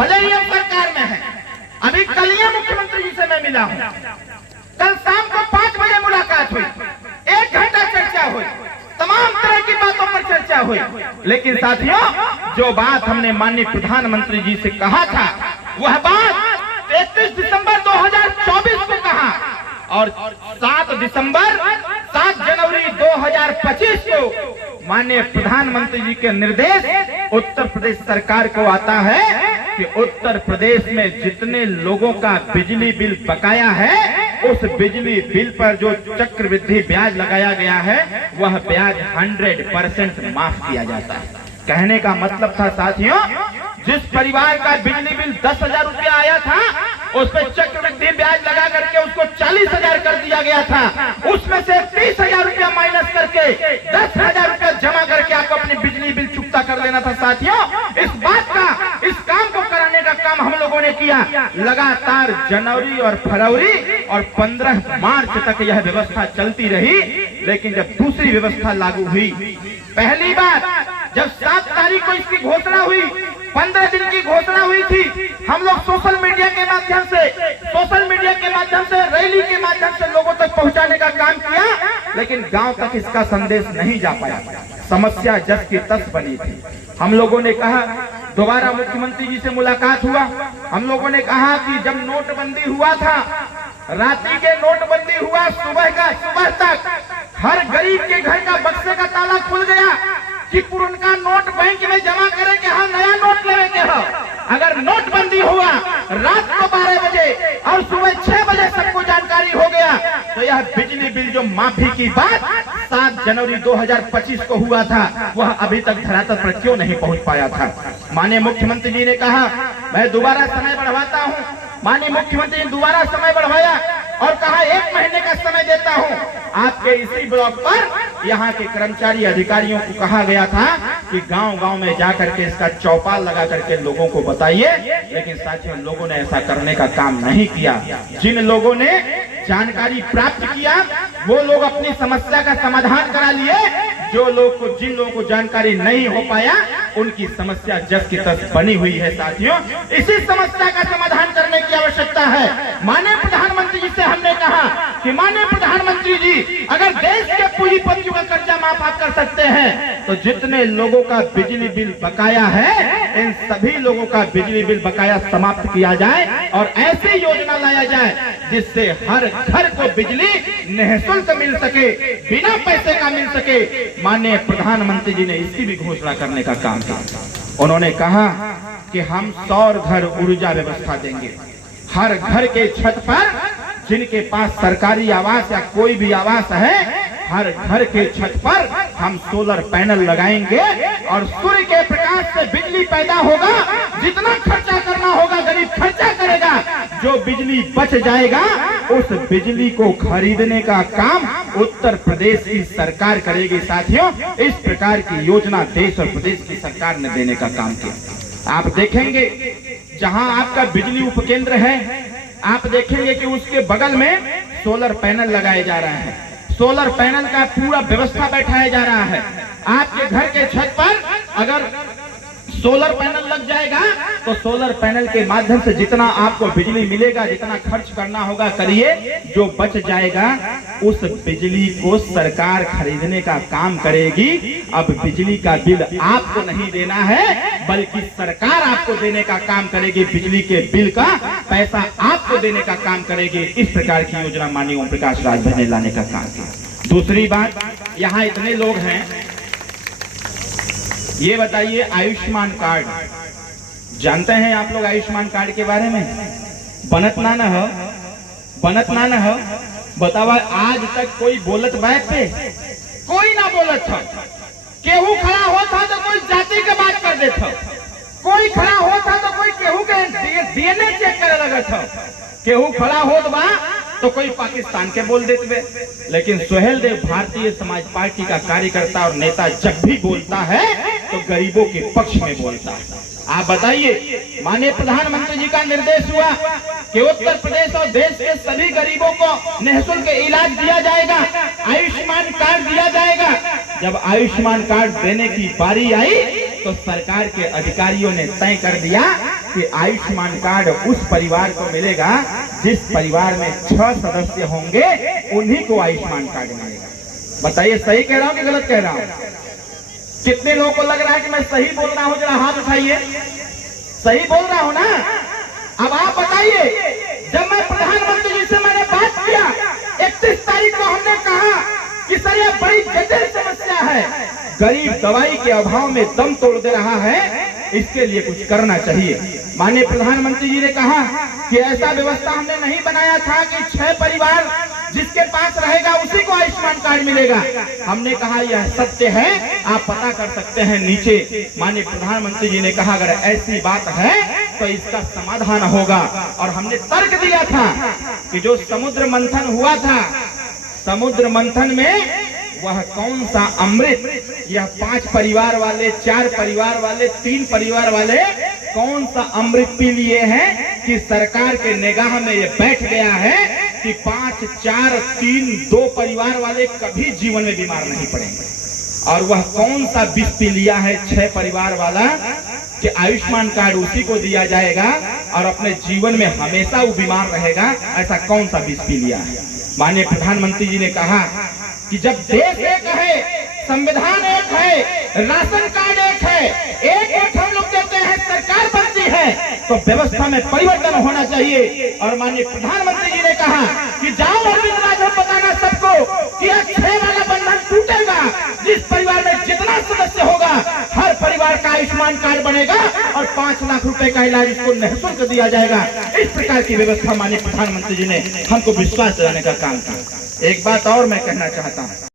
भले ही हम सरकार में हैं। अभी कल ही मुख्यमंत्री जी से मैं मिला हूँ, कल शाम को 5 बजे मुलाकात हुई, 1 घंटा चर्चा हुई, तमाम तरह की बातों पर चर्चा हुई। लेकिन साथियों, जो बात हमने माननीय प्रधानमंत्री जी से कहा था, वह बात 31 दिसंबर 2024 को कहा और 7 जनवरी 2025 को माननीय प्रधानमंत्री जी के निर्देश उत्तर प्रदेश सरकार को आता है कि उत्तर प्रदेश में जितने लोगों का बिजली बिल बकाया है, उस बिजली बिल पर जो चक्रवृद्धि ब्याज लगाया गया है, वह ब्याज 100% माफ किया जाता है। कहने का मतलब था साथियों, जिस परिवार का बिजली बिल 10,000 रुपया आया था, उस पर चक्रवृद्धि ब्याज लगा करके उसको 40,000 कर दिया गया था। उसमें से 30,000 रुपया माइनस करके 10,000 रुपया जमा करके आपको अपनी बिजली बिल चुकता कर लेना था। साथियों, इस बात का, इस काम को कराने का काम हम लोगों ने किया। लगातार जनवरी और फरवरी और 15 मार्च तक यह व्यवस्था चलती रही। लेकिन जब दूसरी व्यवस्था लागू हुई, पहली बार जब 7 तारीख को इसकी घोषणा हुई, 15 दिन की घोषणा हुई थी, हम लोग सोशल मीडिया के माध्यम से रैली के माध्यम से लोगों तक पहुंचाने का काम किया, लेकिन गांव तक इसका संदेश नहीं जा पाया। समस्या जस की तस बनी थी। हम लोगों ने कहा, दोबारा मुख्यमंत्री जी से मुलाकात हुआ, हम लोगों ने कहा कि जब नोटबंदी हुआ था, रात्रि के नोटबंदी हुआ, सुबह तक हर गरीब के घर का बक्से का ताला खुल गया कि पुरनका नोट बैंक में जमा करे के हाँ नया नोट लेवे के हो। अगर नोटबंदी हुआ रात को 12 बजे और सुबह 6 बजे सबको जानकारी हो गया, तो यह बिजली बिल जो माफी की बात 7 जनवरी 2025 को हुआ था, वह अभी तक धरातल पर क्यों नहीं पहुंच पाया था। माननीय मुख्यमंत्री जी ने कहा, मैं दोबारा समय बढ़वाता हूं। माननीय मुख्यमंत्री ने दोबारा समय बढ़वाया और कहा 1 महीने का समय देता हूं। आपके इसी ब्लॉक पर यहाँ के कर्मचारी अधिकारियों को कहा गया था कि गांव-गांव में जाकर के इसका चौपाल लगा करके लोगों को बताइए। लेकिन साथियों, लोगों ने ऐसा करने का काम नहीं किया। जिन लोगों ने जानकारी प्राप्त किया, वो लोग अपनी समस्या का समाधान करा लिए। जिन लोगों को जानकारी नहीं हो पाया, उनकी समस्या जस की तस बनी हुई है। साथियों, इसी समस्या का समाधान करने की आवश्यकता है। माननीय प्रधानमंत्री जी से हमने कहा कि माननीय प्रधानमंत्री जी, अगर देश के पूंजीपतियों का कर्जा माफ आप कर सकते हैं, तो जितने लोगों का बिजली बिल बकाया है, इन सभी लोगों का बिजली बिल बकाया समाप्त किया जाए और ऐसी योजना लाया जाए जिससे हर घर को बिजली निःशुल्क मिल सके, बिना पैसे का मिल सके। माननीय प्रधानमंत्री जी ने इसकी भी घोषणा करने का काम किया। उन्होंने कहा कि हम सौर घर ऊर्जा व्यवस्था देंगे। हर घर के छत पर जिनके पास सरकारी आवास या कोई भी आवास है, हर घर के छत पर हम सोलर पैनल लगाएंगे और सूर्य के प्रकाश से बिजली पैदा होगा। जितना खर्चा करना होगा गरीब खर्चा करेगा, जो बिजली बच जाएगा उस बिजली को खरीदने का काम उत्तर प्रदेश की सरकार करेगी। साथियों, इस प्रकार की योजना देश और प्रदेश की सरकार ने देने का काम किया। आप देखेंगे जहां आपका बिजली उपकेंद्र है, आप देखेंगे कि उसके बगल में सोलर पैनल लगाए जा रहे हैं। सोलर पैनल का पूरा व्यवस्था बैठाया जा रहा है। आपके घर के छत पर अगर सोलर पैनल लग जाएगा तो सोलर पैनल के माध्यम से जितना आपको बिजली मिलेगा, जितना खर्च करना होगा करिए, जो बच जाएगा उस बिजली को सरकार खरीदने का काम करेगी। अब बिजली का बिल आपको नहीं देना है, बल्कि सरकार आपको देने का काम करेगी। बिजली के बिल का पैसा आपको देने का काम करेगी। इस प्रकार की योजना माननीय ओम प्रकाश राजभर ने लाने का काम किया। दूसरी बात, यहाँ इतने लोग हैं, ये बताइए आयुष्मान कार्ड जानते हैं आप लोग? आयुष्मान कार्ड के बारे में बनत ना न हो बतावा। आज तक कोई बोलत बैठ पे कोई ना बोलत था। केहू खड़ा होता तो कोई जाति के बात कर देता, कोई खड़ा होता तो कोई केहू के डीएनए चेक करे लगा था, केहू खड़ा होत बा तो कोई पाकिस्तान के बोल देते। लेकिन सुहेल देव भारतीय समाज पार्टी का कार्यकर्ता और नेता जब भी बोलता है तो गरीबों के पक्ष में बोलता है। आप बताइए, माननीय प्रधानमंत्री जी का निर्देश हुआ कि उत्तर प्रदेश और देश के सभी गरीबों को निःशुल्क इलाज दिया जाएगा, आयुष्मान कार्ड दिया जाएगा। जब आयुष्मान कार्ड देने की बारी आई तो सरकार के अधिकारियों ने तय कर दिया कि आयुष्मान कार्ड उस परिवार को मिलेगा जिस परिवार में 6 सदस्य होंगे, उन्हीं को आयुष्मान कार्ड मिलेगा। बताइए सही कह रहा हूं कि गलत कह रहा हूं? कितने लोगों को लग रहा है कि मैं सही बोल रहा हूं? जरा हाथ उठाइए। सही बोल रहा हूं ना? अब आप बताइए, जब मैं प्रधानमंत्री जी से मैंने बात किया 31 तारीख को, हमने कहा कि सर ये बड़ी जटिल समस्या है, गरीब दवाई के अभाव में दम तोड़ दे रहा है, इसके लिए कुछ करना चाहिए। माननीय प्रधानमंत्री जी ने कहा कि ऐसा व्यवस्था हमने नहीं बनाया था कि 6 परिवार जिसके पास रहेगा उसी को आयुष्मान कार्ड मिलेगा। हमने कहा यह सत्य है, आप पता कर सकते हैं नीचे। माननीय प्रधानमंत्री जी ने कहा अगर ऐसी बात है तो इसका समाधान होगा। और हमने तर्क दिया था कि जो समुद्र मंथन हुआ था, समुद्र मंथन में वह कौन सा अमृत, यह 5 परिवार वाले, 4 परिवार वाले, 3 परिवार वाले कौन सा अमृत पी लिए हैं कि सरकार के निगाह में ये बैठ गया है कि 5, 4, 3, 2 परिवार वाले कभी जीवन में बीमार नहीं पड़ेंगे। और वह कौन सा विष पी लिया है 6 परिवार वाला कि आयुष्मान कार्ड उसी को दिया जाएगा और अपने जीवन में हमेशा वो बीमार रहेगा? ऐसा कौन सा विष पी लिया है? माननीय प्रधानमंत्री जी ने कहा कि जब देश एक है, संविधान एक है, राशन कार्ड एक है, एक हम लोग देते हैं, सरकार बनती है, तो व्यवस्था में परिवर्तन होना चाहिए। और माननीय प्रधानमंत्री जी ने कहा कि जाओ अरविंद राजभर बताना सबको कि 6 वाला बंधन टूटेगा। जिस परिवार में जितना सदस्य होगा हर परिवार का आयुष्मान कार्ड बनेगा और 5 लाख रुपए का इलाज इसको निःशुल्क दिया जाएगा। इस प्रकार की व्यवस्था माननीय प्रधानमंत्री जी ने हमको विश्वास दिलाने का काम किया। एक बात और मैं कहना चाहता हूँ।